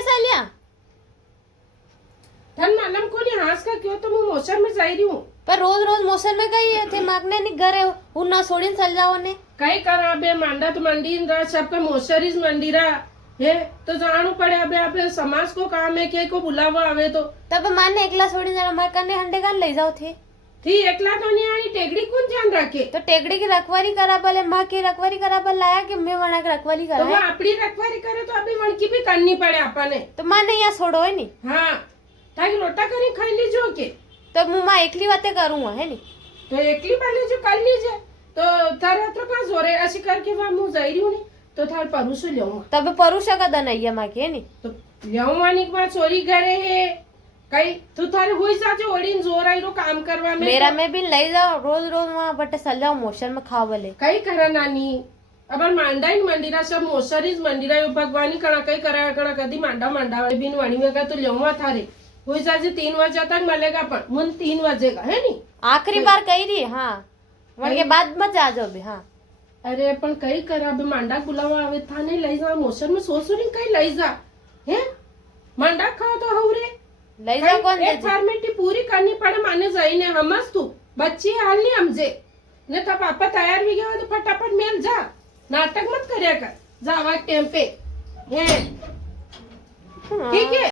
कैसा लिया धन मालूम को नहीं हास का क्यों तो मैं मौसम में जा रही हूँ पर रोज रोज मौसम में कही थे मागने नहीं घरे उन्ना छोड़ी चल जाओ ने कई करा बे मांडा तो मंडी रहा सबका मोशरीज मंडी रहा है तो जाणू पड़े अबे अबे समाज को काम है के को बुलावा आवे तो तब माने एकला छोड़ी जाना मार कने हंडे कान ले जाओ थे थी एकला तो नहीं आनी टेगड़ी कौन ध्यान रखे तो टेगड़ी की रखवारी करा बोले माँ की रखवारी करा बोल लाया कि मैं वना की रखवारी तो करा वो है अपनी रखवारी करे तो अभी वणकी भी करनी पड़े अपने तो माने यहाँ छोड़ो है नहीं हाँ ताकि रोटा करी खाई लीजो के तो मुँह माँ एकली बातें करूँगा है नहीं तो एकली वाले जो कर लीजिए तो थारा तो का जोरे ऐसी करके वहां मुंह जा रही हूँ तो थार परूस लियाऊंगा तब परुषा का दन है माँ की है नहीं तो लियाऊंगा के बाद चोरी करे है कई तू थारे हुई जाते ओड़ीन जोर आई रो काम करवा में मेरा में भी ले जाओ रोज रोज वहाँ बटे चल जाओ मोशन में खाओ बोले कई करा नानी अब मांडा इन मंदिरा सब मोसरीज मंदिरा भगवानी कणा कई करा कणा कदी मांडा मांडा बिन वाणी में का तो लियाऊंगा थारे हुई जाते 3 बजे तक मिलेगा पर मुन 3 बजेगा है नी आखिरी बार कही रही हाँ वन के बाद मत आ जाओ भी हाँ अरे अपन कई करा बे मांडा बुलावा आवे था नहीं लई जा मोशन में सोचो नहीं कई लई जा है मांडा खाओ तो हवरे ले जाओ कौन एक फॉर्मेलिटी पूरी करनी पड़े माने जाई ने हमस तू बच्ची हाल नहीं हमजे ने तो पापा तैयार भी गया तो फटाफट मेल जा नाटक मत करया कर जावा टाइम पे है ठीक है।